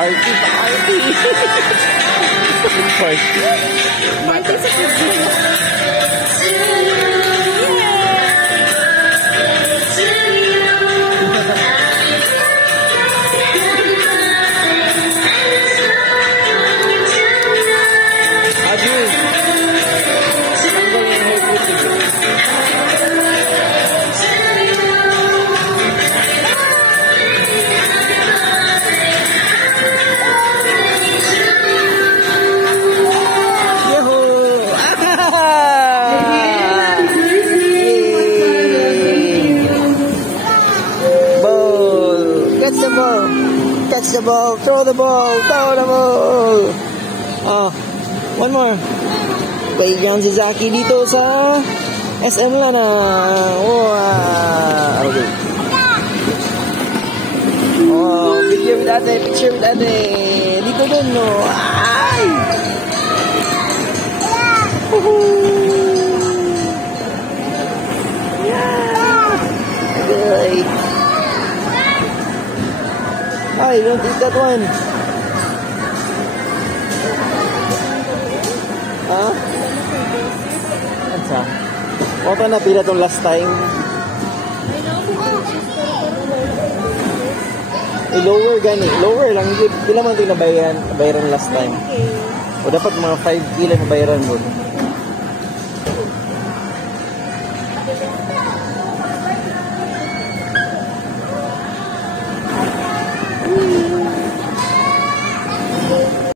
Party, party. Party. Party sa Christmas. Catch the ball, throw the ball, throw the ball. Oh, one more. Playground si Zaki dito sa SM Lana. Wow. Okay. Oh, picture with ate, picture with ate. Dito dun, no. Ay! Yeah! Good. Ay, don't eat that one. Ha? Ansa? Wala na pila tong last time. I-lower gani. Lower lang. Pila man ito nabayaran last time. O dapat mga 5 pila nabayaran mo.